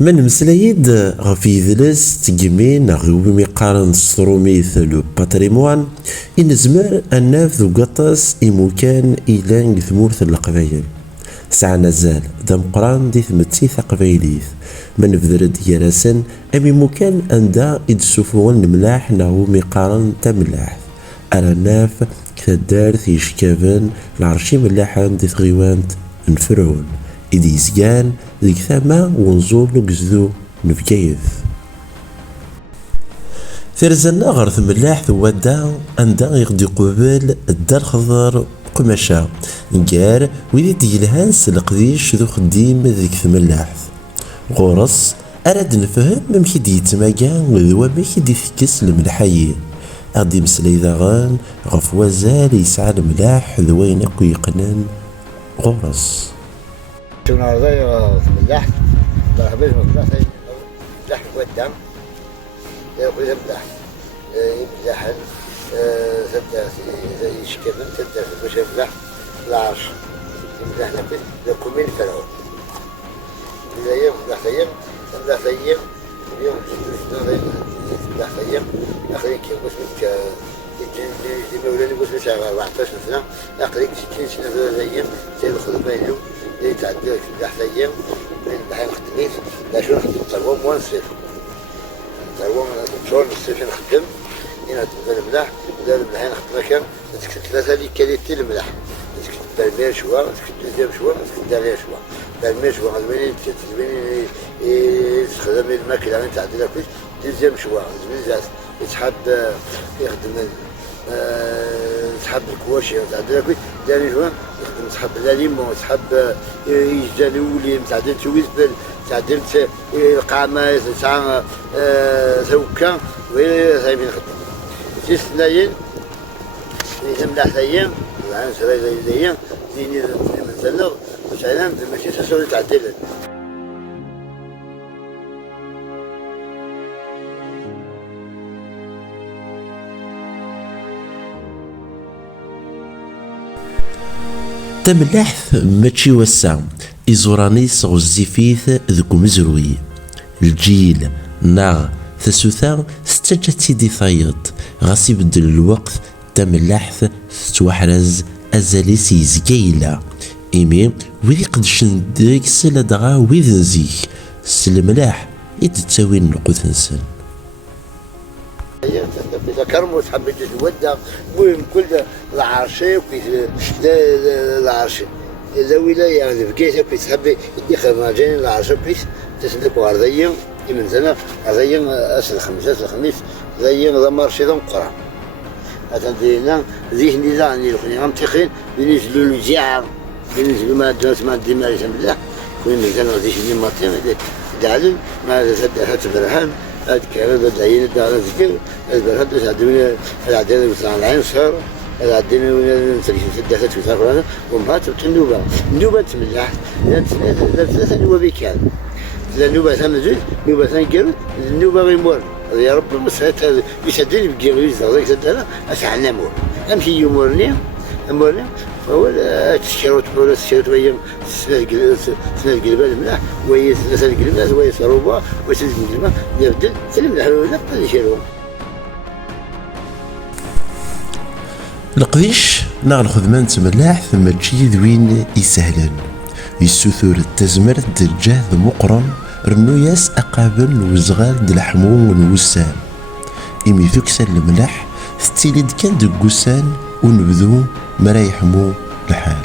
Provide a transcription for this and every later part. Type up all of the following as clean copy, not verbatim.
من مسلايد غف يدلس تقمين غيوبي ميقارن ستروميث لو باتريموان إنزمر الناف ذو قطس إموكان إيلان ثمورث القبايل سعنا زال دم قران دي ثمتيث قبايليث من فذرد يراسن أمي مكان أندا إدسوفون الملاح نهو ميقارن تملاح على الناف كدارث يشكابن العرشي ملاحان دي ثغيوانت نفرعون إدي زيان ذيك ثما ونزور لقزدو نفكايث ثرزنا غرث ملاح ثوادا أندا يغدي قبل الدار خضر قماشا نقار ويدي ديلهان سلقديش ذو خديم ذيك ثملاح غورس أراد نفهم ممكي دي تماقا ذو ممكي دي ثكس الملحيين أغدي مسلي ذاغان غف وزال يسعى الملاح ذوين يقنن غورس شونا رضاي ملاح باش ملاح ملاح قدام يقول ملاح ملاح تبدا زي شكبن تبدا في باش ملاح العرش ملاح نبت لكمين فرعون الايام ملاح ثيم اليوم ملاح ثيم اخريك واسمك ديما ولاني قلت لك 14 سنه اخريك 60 سنه ثيم تاخذ بالو اللي تعدى في ايام من بحال خدميت لا شنو نخدم تروم ونصيف تروم شهور الصيف نخدم هنا تبدا الملاح ولا الملاح نخدم كان تكتب ثلاثه اللي كاليتي الملاح تكتب بالمير شوا تكتب دوزيام شوا تكتب داريا شوا بالمير شوا غادي تبين تخدم الماكله اللي تعدي لك دوزيام شوا زميل زاس يسحب يخدم تحب الكواشي تعدي لك داري شوا تحب الليمون تحب يجدالولي تعدل تويزبل تعدل القامة تاع زوكا وصايبين نخدم جيت لاين ملاح ثيام وعن سراي ثيام زيني مثلا مثلا ماشي تسوي تعدل تملاح ماشي وسع إزورانيس غزيفيث ذكو مزروي الجيل ناغ ثسوثا ستجت سيدي ثايط غاسي بدل الوقت تملاح توحرز أزاليسي زقيلة إيمي وذي قدشن ديك سلا دغا وذن زيك سلملاح يتتساوين نقوثنسن إذا كرموا تحب تتودع المهم كل العرشي العرشي إذا ولاية يعني بقيت كي تحب يدخل مجاني العرشي كي تسلك وعرضيا من سنة عرضيا أسل الخميس ذي ضمر شيء قرا أتدينا ذي نزاني الخني عم تخين بنزلوا الجاع بنزلوا ما درس ما دمار الله كل مكان ذي شيء ما تيم دعلن ما زاد هتبرهان أذكر الدعين الدعاء ذكر البرهد العدوية العدين بتاع العين صار العدين ونسلك سداسات في ثقافنا ومهات النوبة تملح ثلاثة نوبة كان النوبة ثمزل نوبة ثاني النوبة غيمور يا رب المسهات هذا يسدني بجيرويز هذاك سدنا أسعنا مور أمشي يومورني أمورني فهو الشروط ولا الشروط ويا سنة قلبات ملاح ويا سنة قلبات ويا صروبة ويا سنة قلبات يبدل سلم له لا بد يشيلون. القديش ناغ الخدمان تملاح ثم تجي ذوين يسهلن يسوثور التزمر دجاه مقرن رنوياس أقابل وزغال دلحمو ونوسان إمي ثكسان الملاح ستيليد كان دقوسان ونبذو مرايحمو الحال.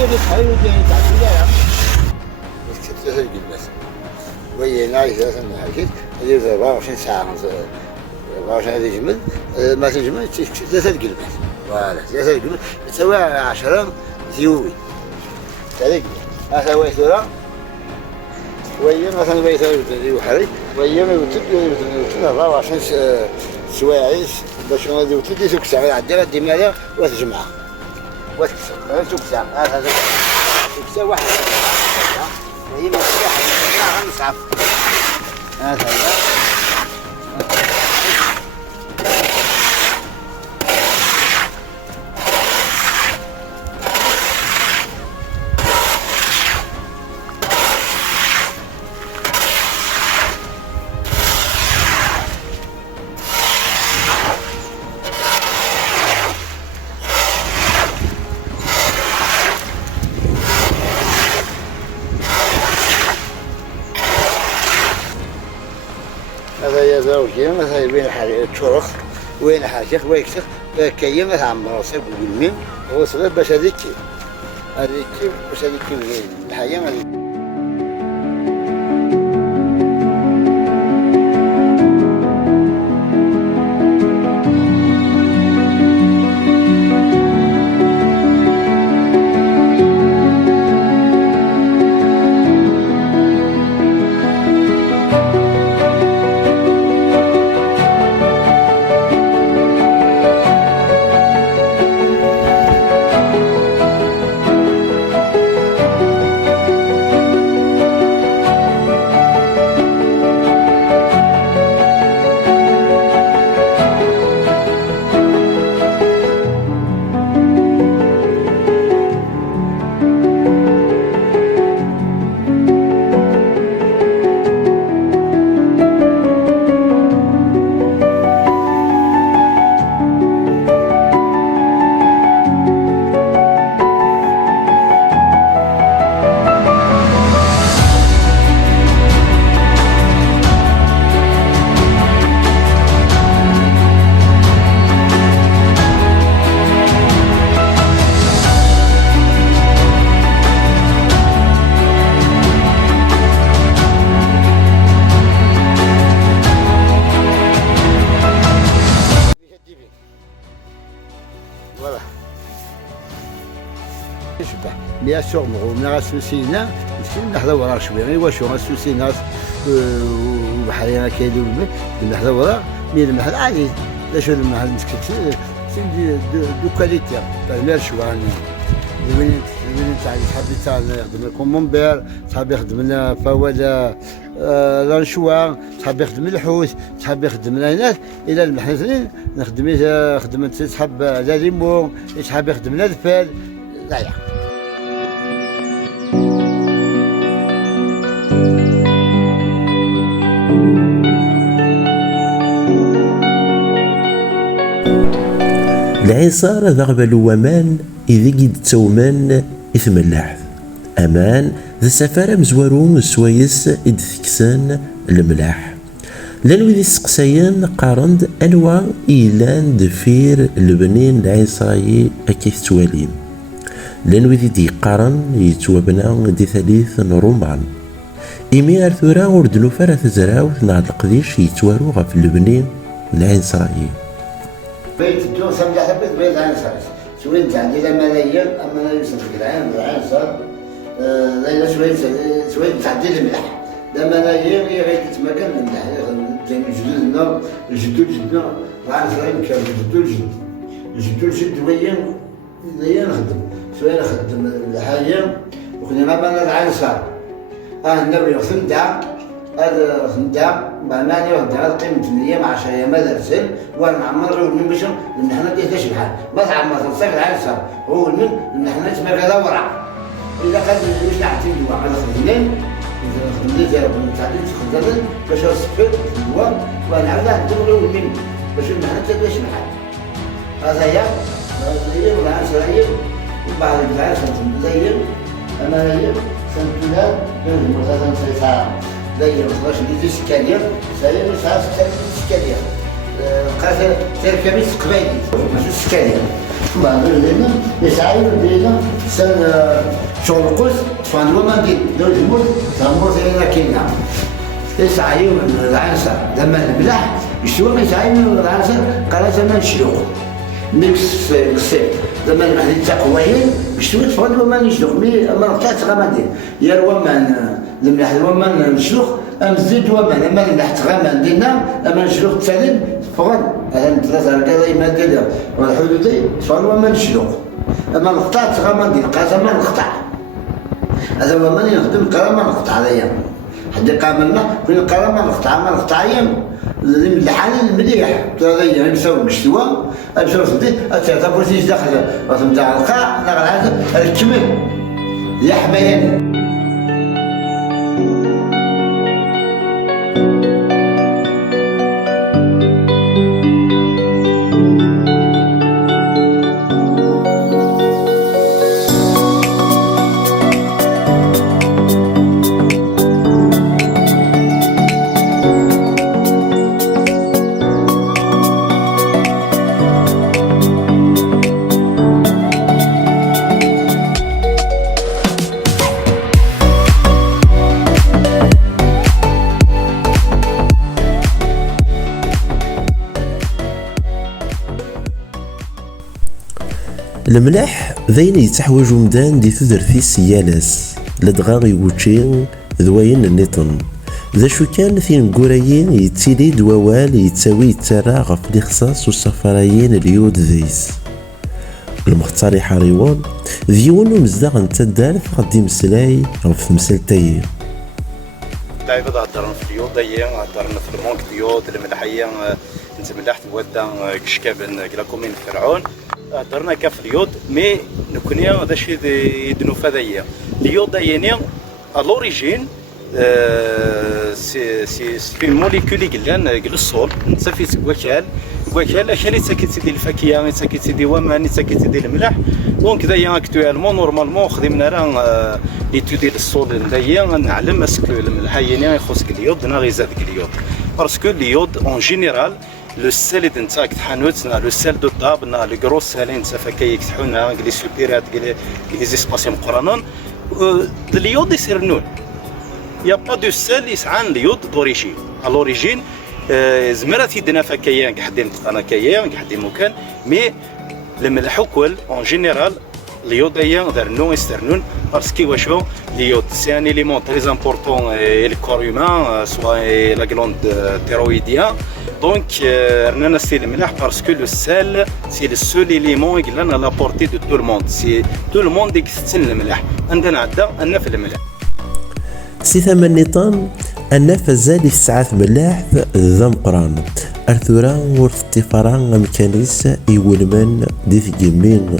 هي بتحاول تعدي لها بس كنت تجلس وهي نايفة حكيت هذه 24 ساعة 24 هذه جمل ما تجمل ثلاثة قلبات فوالا ثلاثة قلبات تساوي 10 زيوي هذيك أسوي ثورة وهي مثلا بيت يوحري وهي ما يوتد 24 سواعيش باش غادي يوتد تكسع عندها الدماغ وتجمعها وتكسع هذا تكسع واحد وهي ما فيها غنصعب هذا هذا يا زوجي مثلا بين الشرخ وين حاشخ ويكسخ كيما مثلا عم راسك بالمين هو صغير باش هذيك باش هذيك الحياه هذيك بيان سور مغومنا غاسوسينا مسكين نحضر ورا شويه غير واش غاسوسينا وبحاليا كايدير نحضر ورا مي المحل عادي لا شو المحل مسكت سيدي دو كاليتي المال شوان وين تاع تحب يخدم لكم مونبير تحب يخدم لنا فوالا لانشوا تحب يخدم الحوت تحب يخدم لنا هناك الى المحل نخدم خدمت تحب لا ليمون تحب يخدم لنا الفال لا العصار ذا غبل ومان إذا قد تومان إثم اللاحظ أمان ذا سفارة مزوارون سويس إد ثكسان الملاح لانو ذي السقسايان قارند أنواع إيلان دفير البنين العصاي أكيث تواليم لانو ذي دي قارن يتوابنا دي ثالث رومان إمي أرثورا وردنو فارة زراوث نعد القديش يتوارو غف البنين العصاي بيت الدور سمجح ثبت بيت عنصر شوين تعدي لما ليل أما لا يوصل العنصر ليلة شوين تعدي الملح لما ليل غير يتمكن من الملح زي جدودنا جدودنا العنصرين كانوا جدو الجد وين نخدم شوية نخدم الحاجة وكنا ما العنصر النبي خندع هذا خندع معناه يخدع قيمة اليوم 10 أيام هذا السن ونعمر ونمشي لأن احنا ديتاش بحال ما تعمر تنصيف العنصر هو من لأن احنا تبقى كذا ورع إذا قد مش نعطي دواء على خدمين إذا خدمين زي ربنا تعديل خدمين باش نصفر الدواء ونعملها الدواء من باش احنا تبقاش بحال هذا هي والعنصر هي وبعد العنصر زي أما هي سنتولاد بين مثلا ساعة زي مثلا دي سكالير سالي ساعة سكالير قاعدة تركبي قبيلي ماشي سكالير ما بدينا يسعى بدينا سن شغل قوس فاندو ما دي دول الموت تموت هنا كينا يسعى من العنصر لما الملاح يشتغل يسعى من العنصر قال زمان شلوخ ميكس قصير لما المحل تقويين يشتغل فاندو ما نشلوخ مي ما طلعت غمادي يا الومان الملاح الومان نشلوخ ام زيد ومان اما الملاح تغمى دينا اما نشلوخ تسالم فغن هذا ثلاثة كذا يمدد والحدودي فهو ما نشلوخ اما نقطع تغمى دي القاسم ما نقطع هذا هو من يخدم القرار ما نقطع عليا حد قاملنا في القرار ما نقطع ايام الحال المليح هذا يمساو مشتوى ابشر صدي تعتبر تيجي داخل تاع القاع نغل هذا الكمل يا حماياني. الملاح ذين يتحوج مدان دي تدرثي سيالاس لدغا يوتشين ذوين النطن ذا شو كان ثين قريين يتسيلي دووال يتساوي يتسرى غف الإخصاص والسفرايين اليود ذيس المختاري حريوان ذيون ومزدغ نتدارث قديم سلاي غف مسلتاي لعيبة هضرنا في اليود هضرنا في المونك ديود الملحية نتملاح تودا كشكابن كلاكومين فرعون هضرنا كاع في اليود مي نكونيا هذا الشيء يدنو فدايا اليود دايني الوريجين سي اون موليكول يقلان قل الصول نصفي وكال اشالي تساكيت سيدي الفاكهه تساكيت سيدي ومان تساكيت سيدي الملح دونك دايا اكطوالمون نورمالمون خدمنا راه ليتودي الصول دايا نعلم اسكو الملحيين يخص اليود نا غيزاد اليود باسكو اليود اون جينيرال لو سيل اللي نتاك تحانوت لو سيل دو طاب لو غروس سالين تفكاي يكتحونا لي سوبيرات لي زيسباسيون قرانون اليود يسرنون يا با دو سيل يسعان اليود دوريجين الوريجين زمرات يدنا فكايان كحدين تقانا كايان كحدين مكان مي الملح كل اون جينيرال اليود ايا درنو يسترنون باسكو واشو اليود سي ان اليمون تري امبورطون الكور هيومان سوا لا غلاند تيرويديا دونك رنا سي الملح باسكو لو سيل سي لو سول اليمون اللي لنا لا بورتي دو تو الموند سي تو الموند يكتسن الملح عندنا عدا ان في الملح سي ثمن نيطان أن فزال الساعات ملاح ذا مقران أرثورا ورثتفران مكانيس إيولمان دي ثقيمين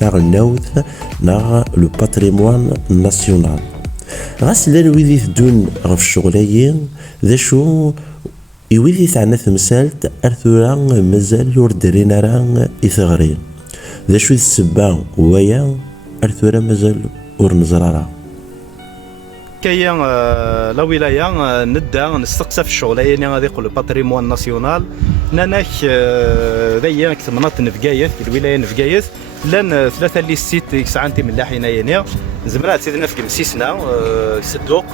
ثاغ النوث ناغ لو باتريموان ناسيونال غاسلان ويدي ثدون غف الشغليين ذا شو يويدي ثعنا ثمسالت أرثورا مازال وردرين ران إثغرين ذا شو السبا ويا أرثورا مازال ورنزرارا كاين لا ولايه ندا نستقصى في الشغلين غادي يقولوا الباتريمون ناسيونال ناناك ذايا كتمناط نفقايث الولايه نفقايث لان ثلاثه اللي سيت يسعانتي من لاحينا ينيا زمرات سيدنا في مسيسنا صدوق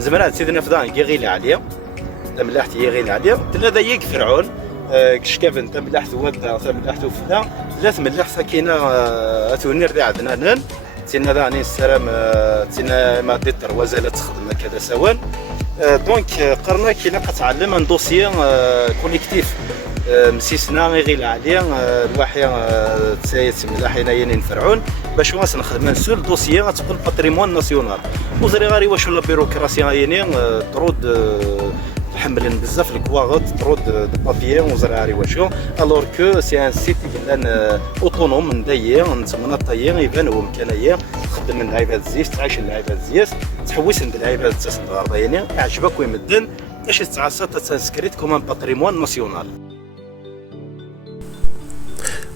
زمرات سيدنا في دان غير عليا ملاحتي غير عليا ثلاثه يك فرعون كشكاف انت ملاحت ودا ملاحت وفدا ثلاث ملاح ساكنه اتونير ذا عدنان تينا داني السلام تينا ما ديتر وزالة تخدم كذا سوان دونك قرنا كي نبقى تعلم ان دوسيي كوليكتيف مسيسنا غير عليا الواحية تسايت من حنايا فرعون باش واس نخدم نسول دوسيي تقول باتريمون ناسيونال وزري غاري واش لا بيروقراسيا يعني ترود حملين بزاف الكواغط ترود بابيي وزراري واشو الور كو سي ان سيت كان اوتونوم ندايا نتمنى طيا يبان هو امكانيه تخدم من العباد زيس تعيش العباد زيس تحوس عند العباد تاع الغربيين يعجبك ويمدن باش تعصى تسكريت كوم باتريمون ناسيونال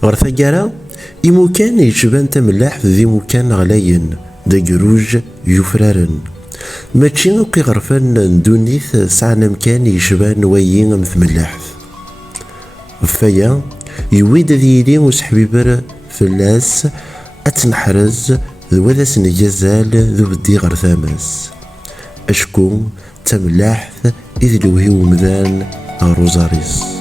غرفاكارا يمكن يجبان تملاح ذي مكان غلاين داكروج يفرارن ماشي كي غرفان ندونيث سعنا مكان يشبان ويين مثملاح فيا يويد ذيلي وسحبيبر فلاس أتنحرز ذو ذا سنجازال ذو بدي غير ثاماس أشكو تملاحث إذ لوهي ومذان روزاريس.